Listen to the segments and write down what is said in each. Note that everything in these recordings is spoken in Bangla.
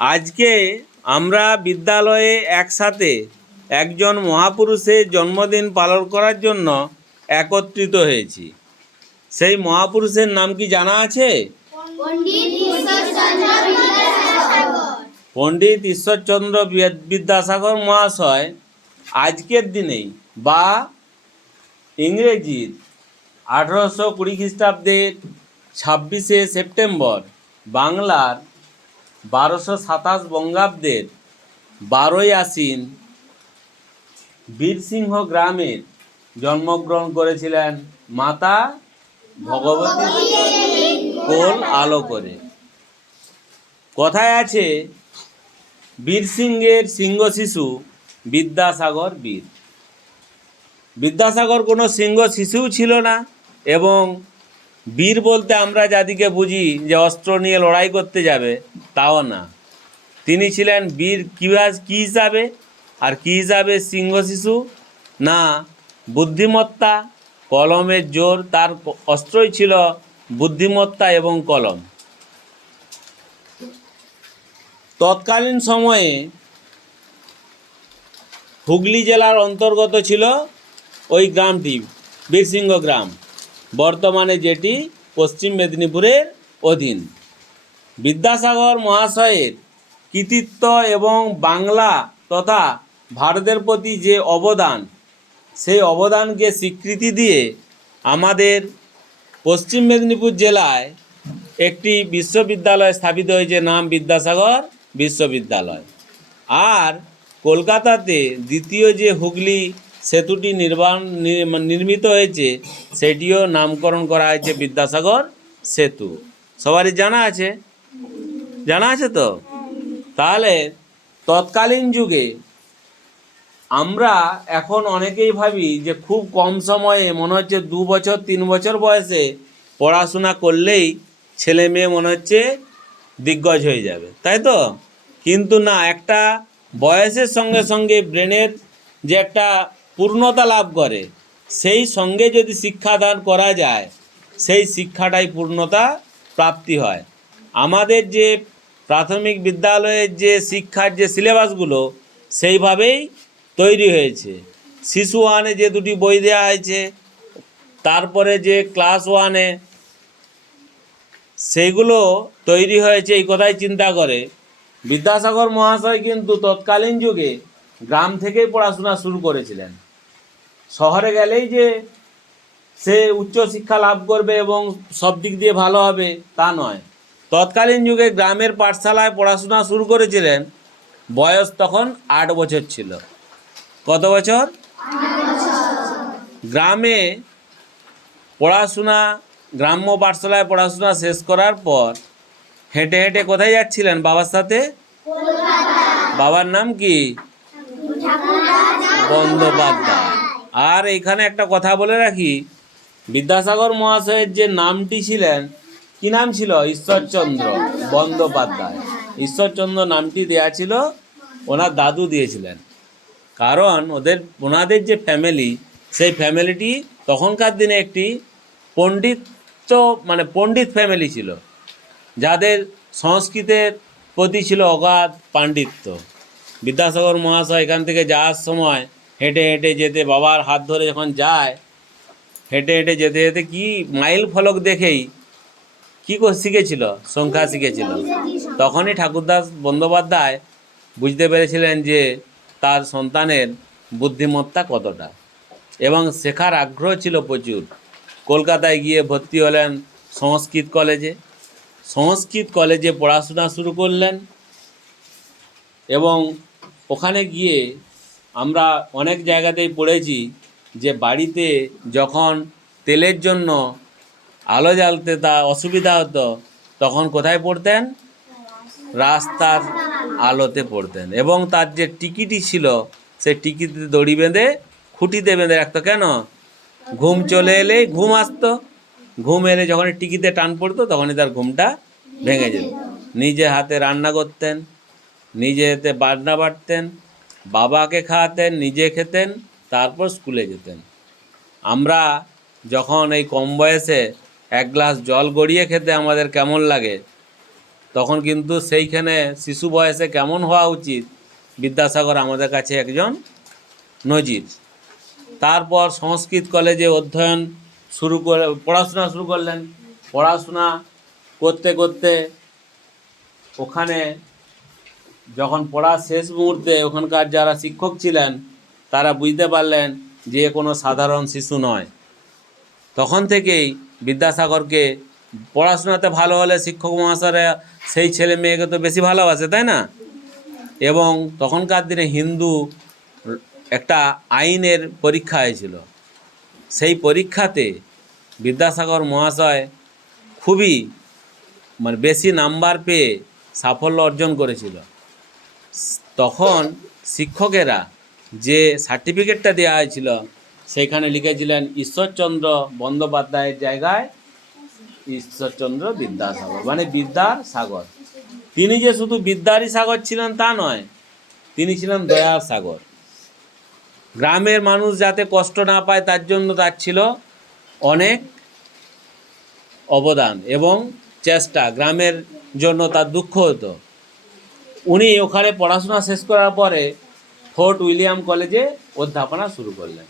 আজকে আমরা বিদ্যালয়ে একসাথে একজন মহাপুরুষের জন্মদিন পালন করার জন্য একত্রিত হয়েছি। সেই মহাপুরুষের নাম কি জানা আছে? পণ্ডিত ঈশ্বরচন্দ্র বিদ্যাসাগর মহাশয় আজকের দিনেই বা ইংরেজির আঠেরোশো কুড়ি খ্রিস্টাব্দের ছাব্বিশে সেপ্টেম্বর বাংলার বারোশো সাতাশ বঙ্গাব্দের বারোই আসিন বীরসিংহ গ্রামের জন্মগ্রহণ করেছিলেন মাতা ভগবতী কোল আলো করে। কথায় আছে, বীরসিংহের সিংহ শিশু বিদ্যাসাগর বীর। বিদ্যাসাগর কোনো সিংহ শিশুও ছিল না এবং বীর বলতে আমরা যাদিকে বুঝি যে অস্ত্র নিয়ে লড়াই করতে যাবে, তাও না। তিনি ছিলেন বীর কীভাবে কী হিসাবে? আর কী হিসাবে সিংহ শিশু? না, বুদ্ধিমত্তা, কলমের জোর, তার অস্ত্রই ছিল বুদ্ধিমত্তা এবং কলম। তৎকালীন সময়ে হুগলি জেলার অন্তর্গত ছিল ওই গ্রামটি, বীরসিংহ গ্রাম। বর্তমানে যেটি পশ্চিম মেদিনীপুরের অধীন। বিদ্যাসাগর মহাশয়ের কৃতিত্ব এবং বাংলা তথা ভারতের প্রতি যে অবদান, সেই অবদানকে স্বীকৃতি দিয়ে আমাদের পশ্চিম মেদিনীপুর জেলায় একটি বিশ্ববিদ্যালয় স্থাপিত হয়েছে, নাম বিদ্যাসাগর বিশ্ববিদ্যালয়। আর কলকাতাতে দ্বিতীয় যে হুগলি সেতুটি নির্মাণ নির- নির্মিত হয়েছে, সেটিও নামকরণ করা হয়েছে বিদ্যাসাগর সেতু। সবারই জানা আছে? জানা আছে তো? তাহলে তৎকালীন যুগে আমরা এখন অনেকেই ভাবি যে খুব কম সময়ে, মনে হচ্ছে দু বছর, তিন বছর বয়সে পড়াশোনা করলেই ছেলে মেয়ে মনে হচ্ছে দিগ্গজ হয়ে যাবে। তাই তো? কিন্তু না, একটা বয়সের সঙ্গে সঙ্গে ব্রেনের যে একটা পূর্ণতা লাভ করে। সেই সঙ্গে যদি শিক্ষাদান করা যায়, সেই শিক্ষাটাই পূর্ণতা প্রাপ্তি হয়। আমাদের যে প্রাথমিক বিদ্যালয়ের যে শিক্ষার যে সিলেবাসগুলো, সেইভাবেই তৈরি হয়েছে। শিশু ওয়ানে যে দুটি বই দেওয়া হয়েছে, তারপরে যে ক্লাস ওয়ানে সেইগুলো তৈরি হয়েছে, এই কথাই চিন্তা করে। বিদ্যাসাগর মহাশয় কিন্তু তৎকালীন যুগে গ্রাম থেকেই পড়াশোনা শুরু করেছিলেন। শহরে গেলেই যে সে উচ্চশিক্ষা লাভ করবে এবং সব দিক দিয়ে ভালো হবে তা নয়। তৎকালীন যুগে গ্রামের পাঠশালায় পড়াশোনা শুরু করেছিলেন বয়স তখন আট বছর ছিল। কত বছর? গ্রামে পড়াশোনা গ্রাম্য পাঠশালায় পড়াশোনা শেষ করার পর হেঁটে হেঁটে কোথায় যাচ্ছিলেন বাবার সাথে? বাবার নাম কি? বন্দ্যোপাধ্যায় আর এখানে একটা কথা বলে রাখি, বিদ্যাসাগর মহাশয়ের যে নামটি ছিলেন, কি নাম ছিল? ঈশ্বরচন্দ্র বন্দ্যোপাধ্যায় ঈশ্বরচন্দ্র নামটি দেয়া ছিল, ওনার দাদু দিয়েছিলেন। কারণ ওদের, ওনাদের যে ফ্যামিলি সেই ফ্যামিলিটি তখনকার দিনে একটি পণ্ডিত মানে পণ্ডিত ফ্যামিলি ছিল, যাদের সংস্কৃতের প্রতি ছিল অগাধ পাণ্ডিত্য। বিদ্যাসাগর মহাশয় এখান থেকে যাওয়ার সময় হেঁটে হেঁটে যেতে বাবার হাত ধরে যখন যায়, হেঁটে হেঁটে যেতে যেতে কি মাইল ফলক দেখেই কী শিখেছিল, সংখ্যা শিখেছিল। তখনই ঠাকুরদাস বন্দ্যোপাধ্যায় বুঝতে পেরেছিলেন যে তার সন্তানের বুদ্ধিমত্তা কতটা এবং শেখার আগ্রহ ছিল প্রচুর। কলকাতায় গিয়ে ভর্তি হলেন সংস্কৃত কলেজে। সংস্কৃত কলেজে পড়াশোনা শুরু করলেন এবং ওখানে গিয়ে আমরা অনেক জায়গাতেই পড়েছি যে বাড়িতে যখন তেলের জন্য আলো জ্বালতে তা অসুবিধা হতো, তখন কোথায় পড়তেন? রাস্তার আলোতে পড়তেন। এবং তার যে টিকিটি ছিল সেই টিকিটিতে দড়ি বেঁধে, খুঁটিতে বেঁধে রাখতো কেন? ঘুম চলে এলেই ঘুম আসতো। ঘুম এলে যখন টিকিতে টান পড়তো, তখনই তার ঘুমটা ভেঙে যেত। নিজে হাতে রান্না করতেন, নিজে হাতে বাটনা বাটতেন বাবাকে খাওয়াতেন, নিজে খেতেন, তারপর স্কুলে যেতেন। আমরা যখন এই কম বয়সে এক গ্লাস জল গড়িয়ে খেতে আমাদের কেমন লাগে, তখন কিন্তু সেইখানে শিশু বয়সে কেমন হওয়া উচিত, বিদ্যাসাগর আমাদের কাছে একজন নজির। তারপর সংস্কৃত কলেজে অধ্যয়ন শুরু করে, পড়াশোনা শুরু করলেন। পড়াশোনা করতে করতে ওখানে যখন পড়ার শেষ মুহূর্তে ওখানকার যারা শিক্ষক ছিলেন, তারা বুঝতে পারলেন যে কোনো সাধারণ শিশু নয়। তখন থেকেই বিদ্যাসাগরকে পড়াশোনাতে ভালো হলে শিক্ষক মহাশয়রা সেই ছেলে মেয়েকে তো বেশি ভালোবাসে, তাই না? এবং তখনকার দিনে হিন্দু একটা আইনের পরীক্ষা হয়েছিল। সেই পরীক্ষাতে বিদ্যাসাগর মহাশয় খুবই মানে বেশি নাম্বার পেয়ে সাফল্য অর্জন করেছিল। তখন শিক্ষকেরা যে সার্টিফিকেটটা দেওয়া হয়েছিল, সেখানে লিখেছিলেন, ঈশ্বরচন্দ্র বন্দ্যোপাধ্যায়ের জায়গায় ঈশ্বরচন্দ্র বিদ্যাসাগর মানে বিদ্যার সাগর। তিনি যে শুধু বিদ্যারই সাগর ছিলেন তা নয়, তিনি ছিলেন দয়ার সাগর। গ্রামের মানুষ যাতে কষ্ট না পায়, তার জন্য তার ছিল অনেক অবদান এবং চেষ্টা। গ্রামের জন্য তার দুঃখ হতো। উনি ওখানে পড়াশোনা শেষ করার পরে ফোর্ট উইলিয়াম কলেজে অধ্যাপনা শুরু করলেন।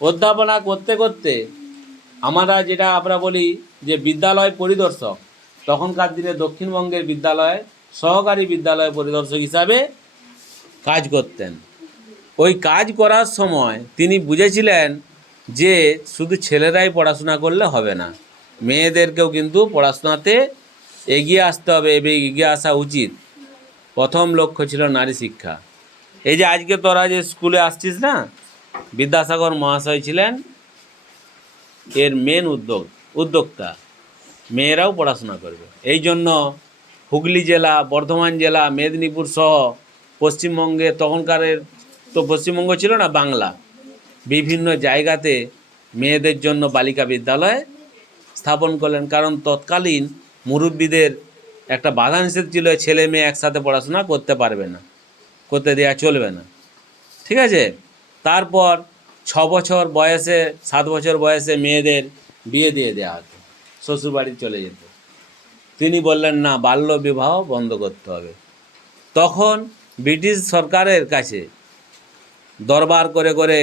অধ্যাপনা করতে করতে আমরা যেটা আমরা বলি যে বিদ্যালয় পরিদর্শক, তখনকার দিনে দক্ষিণবঙ্গের বিদ্যালয়ে, সহকারী বিদ্যালয় পরিদর্শক হিসাবে কাজ করতেন। ওই কাজ করার সময় তিনি বুঝেছিলেন যে শুধু ছেলেরাই পড়াশোনা করলে হবে না, মেয়েদেরকেও কিন্তু পড়াশোনাতে এগিয়ে আসতে হবে এবং এগিয়ে আসা উচিত। প্রথম লক্ষ্য ছিল নারী শিক্ষা। এই যে আজকে তোরা যে স্কুলে আসছিস না, বিদ্যাসাগর মহাশয় ছিলেন এর মেন উদ্যোগ, উদ্যোক্তা। মেয়েরাও পড়াশোনা করবে। এই জন্য হুগলি জেলা, বর্ধমান জেলা, মেদিনীপুর সহ পশ্চিমবঙ্গে, তখনকারের তো পশ্চিমবঙ্গ ছিল না, বাংলা। বিভিন্ন জায়গাতে মেয়েদের জন্য বালিকা বিদ্যালয় স্থাপন করলেন। কারণ তৎকালীন মুরব্বীদের একটা বাধা নিষেধ ছিল ছেলে মেয়ে একসাথে পড়াশোনা করতে পারবে না, করতে দেওয়া চলবে না। ঠিক আছে? তারপর ছ বছর বয়সে, সাত বছর বয়সে মেয়েদের বিয়ে দিয়ে দেওয়া হতো, শ্বশুরবাড়ি চলে যেত। তিনি বললেন, না বাল্য বিবাহ বন্ধ করতে হবে। তখন ব্রিটিশ সরকারের কাছে দরবার করে করে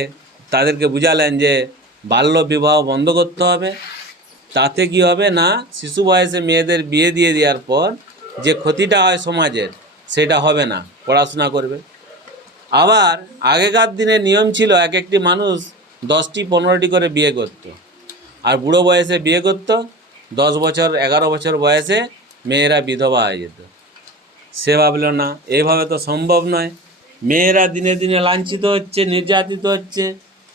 তাদেরকে বুঝালেন যে বাল্য বিবাহ বন্ধ করতে হবে তাতে কি হবে না? শিশু বয়সে মেয়েদের বিয়ে দিয়ে দেওয়ার পর যে ক্ষতিটা হয় সমাজের, সেটা হবে না। পড়াশোনা করবে। আবার আগেকার দিনে নিয়ম ছিল, এক একটি মানুষ দশটি, পনেরোটি করে বিয়ে করত। আর বুড়ো বয়সে বিয়ে করত, দশ বছর, এগারো বছর বয়সে মেয়েরা বিধবা হয়ে যেত। সে ভাবল, না এইভাবে তো সম্ভব নয়। মেয়েরা দিনে দিনে লাঞ্ছিত হচ্ছে, নির্যাতিত হচ্ছে।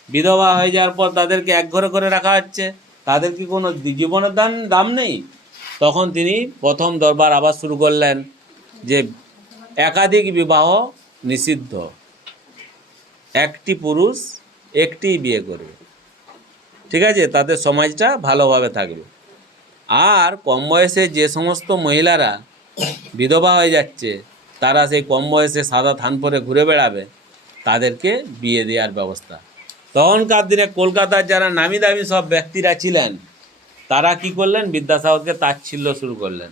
বিধবা হয়ে যাওয়ার পর তাদেরকে এক ঘরে করে রাখা হচ্ছে। তাদের কি কোনো জীবনের দাম দাম নেই? তখন তিনি প্রথম দরবার আবার শুরু করলেন যে একাধিক বিবাহ নিষিদ্ধ। একটি পুরুষ, একটি বিয়ে করবে ঠিক আছে? তাদের সমাজটা ভালোভাবে থাকবে। আর কম বয়সে যে সমস্ত মহিলারা বিধবা হয়ে যাচ্ছে, তারা সেই কম বয়সে সাদা থান পরে ঘুরে বেড়াবে, তাদেরকে বিয়ে দেওয়ার ব্যবস্থা। তখনকার দিনে কলকাতার যারা নামি দামি সব ব্যক্তিরা ছিলেন, তারা কি করলেন? বিদ্যাসাগরকে তাচ্ছিল্য শুরু করলেন।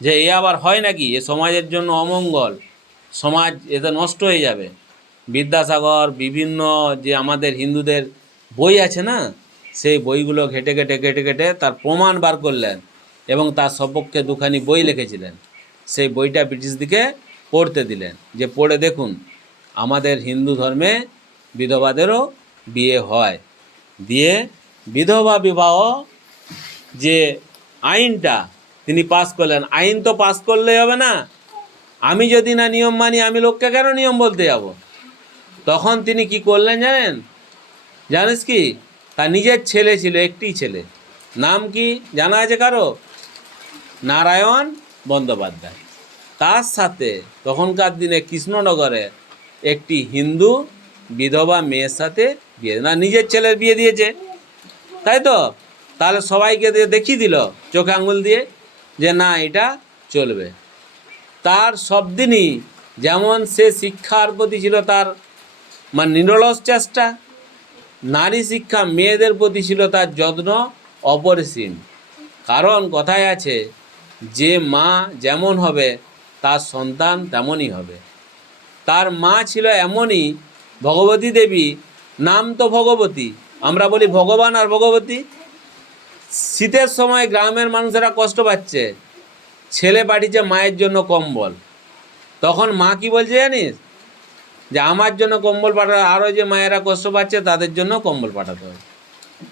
যে এ আবার হয় নাকি? এ সমাজের জন্য অমঙ্গল। সমাজ এতে নষ্ট হয়ে যাবে। বিদ্যাসাগর, বিভিন্ন যে আমাদের হিন্দুদের বই আছে না, সেই বইগুলো ঘেটে ঘেটে ঘেটে ঘেটে তার প্রমাণ বার করলেন এবং তার সপক্ষে দুখানি বই লিখেছিলেন। সেই বইটা ব্রিটিশদিকে পড়তে দিলেন। যে পড়ে দেখুন, আমাদের হিন্দু ধর্মে বিধবাদেরও বিয়ে হয়। দিয়ে বিধবা বিবাহ যে আইনটা তিনি পাস করলেন, আইন তো পাস করলেই হবে না। আমি যদি না নিয়ম মানি, আমি লোককে কেন নিয়ম বলতে যাব? তখন তিনি কি করলেন জানেন? জানিস কি? তার নিজের ছেলে ছিল, একটি ছেলে। নাম কি? জানা আছে কারও? নারায়ণ বন্দ্যোপাধ্যায়। তার সাথে তখনকার দিনে কৃষ্ণনগরে একটি হিন্দু বিধবা মেয়ের সাথে বিয়ে না, নিজের ছেলের বিয়ে দিয়েছে। তাই তো? তাহলে সবাইকে দেখিয়ে দিল চোখে আঙুল দিয়ে যে না, এটা চলবে। তার সব দিনই যেমন সে শিক্ষার প্রতি ছিল তার মানে নিরলস চেষ্টা, নারী শিক্ষা মেয়েদের প্রতি ছিল তার যত্ন অপরিসীম। কারণ কথায় আছে, যে মা যেমন হবে, তার সন্তান তেমনই হবে। তার মা ছিল এমনই ভগবতী দেবী, নাম তো ভগবতী। আমরা বলি ভগবান আর ভগবতী। শীতের সময় গ্রামের মানুষেরা কষ্ট পাচ্ছে। ছেলে পাঠিয়েছে মায়ের জন্য কম্বল। তখন মা কি বলছে জানিস? যে আমার জন্য কম্বল পাঠা আরও যে মায়েরা কষ্ট পাচ্ছে, তাদের জন্য কম্বল পাঠাতে হবে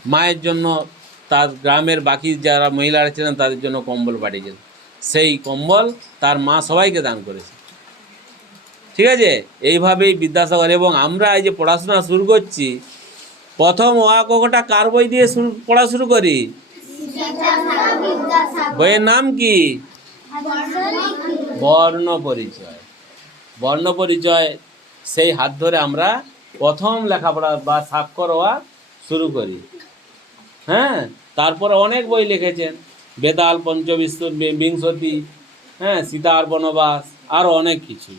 মায়ের জন্য তার গ্রামের বাকি যারা মহিলারা ছিলেন, তাদের জন্য কম্বল পাঠিয়েছেন। সেই কম্বল তার মা সবাইকে দান করেছে। ঠিক আছে? এইভাবেই বিদ্যাসাগর এবং আমরা এই যে পড়াশোনা শুরু করছি, প্রথম ওয়া কটা কার বই দিয়ে পড়া শুরু করি? বইয়ের নাম কি? বর্ণ পরিচয়। বর্ণ পরিচয়, সেই হাত ধরে আমরা প্রথম লেখাপড়া বা স্বাক্ষর হওয়া শুরু করি। হ্যাঁ? তারপরে অনেক বই লিখেছেন বেতাল পঞ্চবিংশ বিংশতি হ্যাঁ? সীতার বনবাস আরও অনেক কিছু।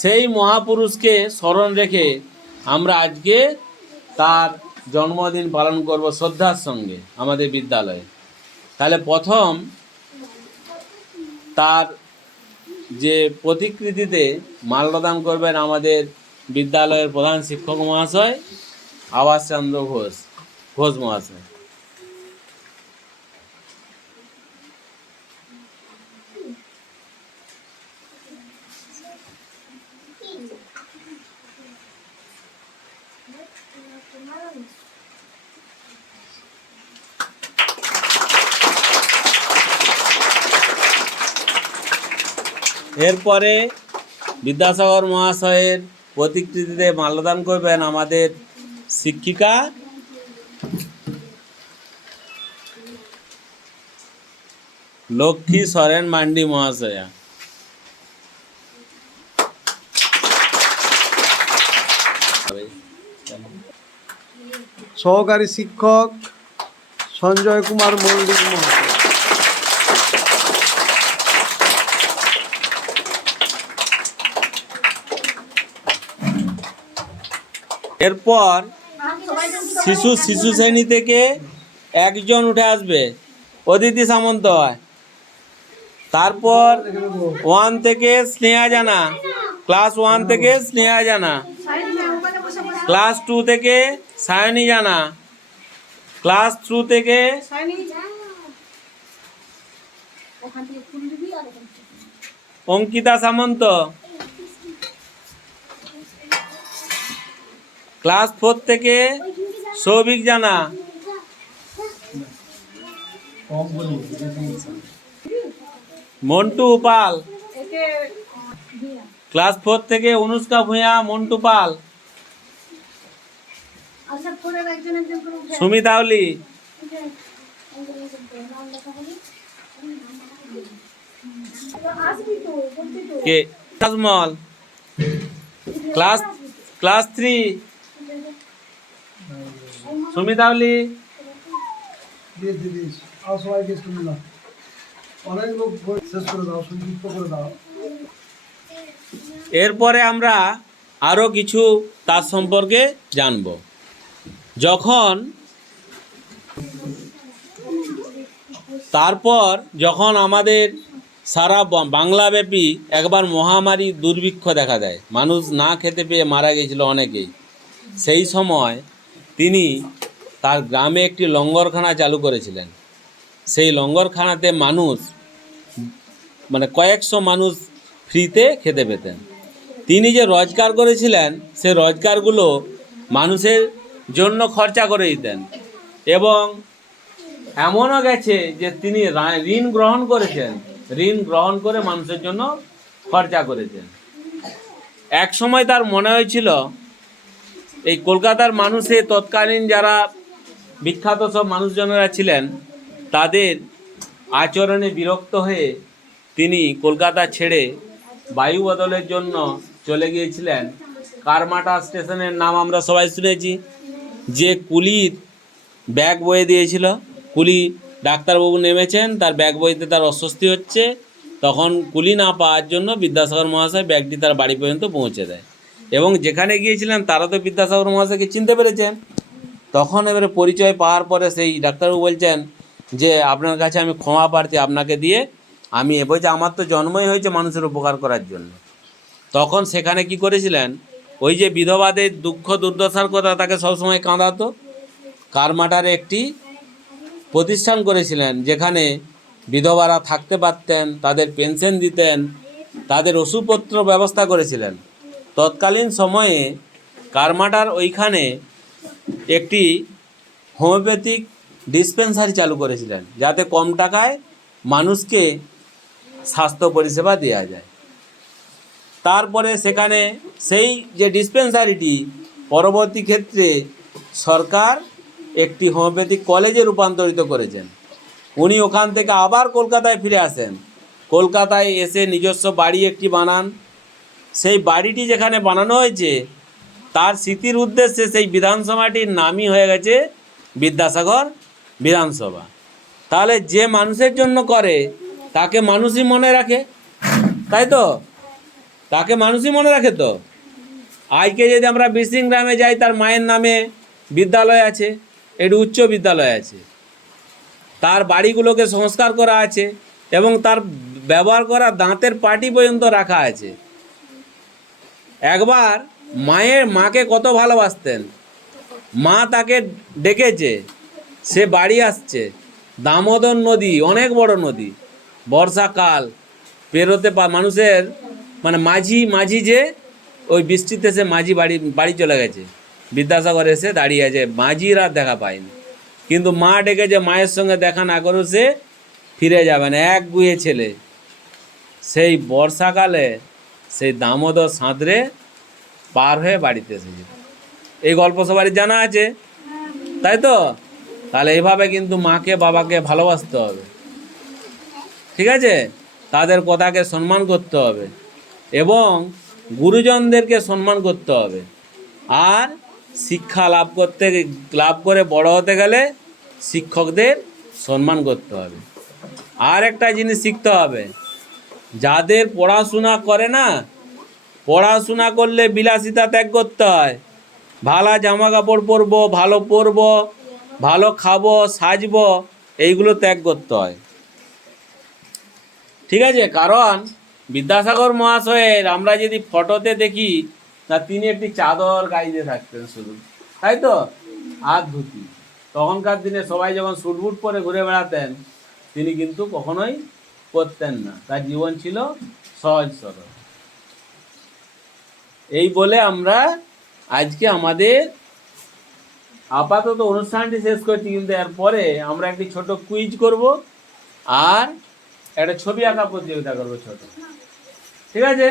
সেই মহাপুরুষকে স্মরণ রেখে আমরা আজকে তার জন্মদিন পালন করব শ্রদ্ধার সঙ্গে আমাদের বিদ্যালয়ে। তাহলে প্রথম তার যে প্রতিকৃতিতে মাল্যদান করবেন আমাদের বিদ্যালয়ের প্রধান শিক্ষক মহাশয় আবাস চন্দ্র ঘোষ ঘোষ মহাশয়। এরপরে বিদ্যাসাগর মহাশয়ের প্রতিকৃতিতে মাল্যদান করবেন আমাদের শিক্ষিকা। লক্ষ্মী সরেন মান্ডি মহাশয়া। সহকারী শিক্ষক সঞ্জয় কুমার মল্লিক মহাশয়। এরপর শিশু শিশু শ্রেণি থেকে একজন উঠে আসবে। অদিতি সামন্ত তারপর ওয়ান থেকে স্নেহা জানা। ক্লাস ওয়ান থেকে স্নেহা জানা। ক্লাস টু থেকে সায়নী জানা। ক্লাস টু থেকে অঙ্কিতা সামন্ত। ক্লাস ফোর থেকে সৌভিক জানা। মন্টু পাল। ক্লাস ফোর থেকে অনুষ্কা ভূঁইয়া, মন্টু পাল। সুমিত আউলি। কে? Class class three. Sumit Auli দিয়ে দিদিস আর সবাইকে শুনে দাও অনেক লোক শেষ করে দাও সংযুক্ত করে দাও এরপরে আমরা আরও কিছু তার সম্পর্কে জানব। যখন তারপর যখন আমাদের সারা বাংলাব্যাপী একবার মহামারী দুর্ভিক্ষ দেখা দেয়, মানুষ না খেতে পেয়ে মারা গেছিল অনেকেই, সেই সময় তিনি তার গ্রামে একটি লঙ্গরখানা চালু করেছিলেন। সেই লঙ্গরখানাতে মানুষ মানে কয়েকশো মানুষ ফ্রিতে খেতে পেতেন। তিনি যে রোজগার করেছিলেন, সে রোজগারগুলো মানুষের জন্য খরচা করে দিতেন এবং এমনও গেছে যে তিনি ঋণ গ্রহণ করেছেন। ঋণ গ্রহণ করে মানুষের জন্য খরচা করেছেন। এক সময় তার মনে হয়েছিল এই কলকাতার মানুষে তৎকালীন যারা বিখ্যাত সব মানুষজনেরা ছিলেন, তাদের আচরণে বিরক্ত হয়ে তিনি কলকাতা ছেড়ে বায়ু বদলের জন্য চলে গিয়েছিলেন। কারমাটা স্টেশনের নাম আমরা সবাই শুনেছি। যে কুলির ব্যাগ বয়ে দিয়েছিল, কুলি ডাক্তারবাবু নেমেছেন, তার ব্যাগ বইতে তার অস্বস্তি হচ্ছে। তখন কুলি না পাওয়ার জন্য বিদ্যাসাগর মহাশয় ব্যাগটি তার বাড়ি পর্যন্ত পৌঁছে দেয়। এবং যেখানে গিয়েছিলেন তারা তো বিদ্যাসাগর মহাশয়কে চিনতে পেরেছেন। তখন এবারে পরিচয় পাওয়ার পরে সেই ডাক্তারবাবু বলছেন যে, আপনার কাছে আমি ক্ষমা প্রার্থী আপনাকে দিয়ে আমি এ বলছে আমার তো জন্মই হয়েছে মানুষের উপকার করার জন্য। তখন সেখানে কি করেছিলেন? ওই যে বিধবাদের দুঃখ দুর্দশার কথা তাকে সবসময় কাঁদাতো। কারমাটারে একটি প্রতিষ্ঠান করেছিলেন, যেখানে বিধবারা থাকতে পারতেন, তাদের পেনশন দিতেন, তাদের ওষুধপত্র ব্যবস্থা করেছিলেন। তৎকালীন সময়ে কারমাটার ওইখানে একটি হোমিওপ্যাথিক ডিসপেন্সারি চালু করেছিলেন, যাতে কম টাকায় মানুষকে স্বাস্থ্য পরিষেবা দেওয়া যায়। তারপরে সেখানে সেই যে ডিসপেন্সারিটি পরবর্তী ক্ষেত্রে সরকার একটি হোমিওপ্যাথিক কলেজে রূপান্তরিত করেছেন। উনি ওখান থেকে আবার কলকাতায় ফিরে আসেন। কলকাতায় এসে নিজস্ব বাড়ি একটি বানান। সেই বাড়িটি যেখানে বানানো হয়েছে, তার স্মৃতির উদ্দেশ্যে সেই বিধানসভাটির নামই হয়ে গেছে বিদ্যাসাগর বিধানসভা। তাহলে যে মানুষের জন্য করে, তাকে মানুষই মনে রাখে? তাই তো? তাকে মানুষই মনে রাখে তো? আজকে যদি আমরা বিসিং গ্রামে যাই, তার মায়ের নামে বিদ্যালয় আছে একটি উচ্চ বিদ্যালয় আছে। তার বাড়িগুলোকে সংস্কার করা আছে এবং তার ব্যবহার করা দাঁতের পাটি পর্যন্ত রাখা আছে। একবার মায়ের মাকে কত ভালোবাসতেন। মা তাকে ডেকেছে, সে বাড়ি আসছে। দামোদর নদী, অনেক বড় নদী। বর্ষাকাল, পেরোতে পা মানুষের মানে মাঝি মাঝি যে, ওই বৃষ্টিতে সে মাঝি বাড়ি বাড়ি চলে গেছে। বিদ্যাসাগর এসে দাঁড়িয়ে আছে, মাঝির আর দেখা পায়নি। কিন্তু মা ডেকেছে, মায়ের সঙ্গে দেখা না করেও সে ফিরে যাবে না। এক গুয়ে ছেলে। সেই বর্ষাকালে সেই দামোদর সাঁতরে পার হয়ে বাড়িতে এসেছে এই গল্প সবারই জানা আছে, তাই তো? তাহলে এইভাবে কিন্তু মাকে, বাবাকে ভালোবাসতে হবে। ঠিক আছে? তাদের কথাকে সম্মান করতে হবে এবং গুরুজনদেরকে সম্মান করতে হবে। আর শিক্ষা লাভ করতে, লাভ করে বড় হতে গেলে শিক্ষকদের সম্মান করতে হবে। আর একটা জিনিস শিখতে হবে যাদের পড়াশোনা করে না, পড়াশোনা করলে বিলাসিতা ত্যাগ করতে হয়। ভালো জামা কাপড় পরবো, ভালো পরবো, ভালো খাব, সাজবো, এইগুলো ত্যাগ করতে হয়। ঠিক আছে, কারণ বিদ্যাসাগর মহাশয়ের আমরা যদি ফটোতে দেখি না তিনি একটি চাদর গাইতে থাকতেন শুধু। তাই তো? আর ধুতি তখনকার দিনে সবাই যখন সুটবুট পরে ঘুরে বেড়াতেন, তিনি কিন্তু কখনোই করতেন না। তার জীবন ছিল সহজ সরল। এই বলে আমরা আজকে আমাদের আপাতত অনুষ্ঠানটি শেষ করছি, কিন্তু এরপরে আমরা একটি ছোট কুইজ করব আর একটা ছবি আঁকা প্রতিযোগিতা করব ছোট। ঠিক আছে?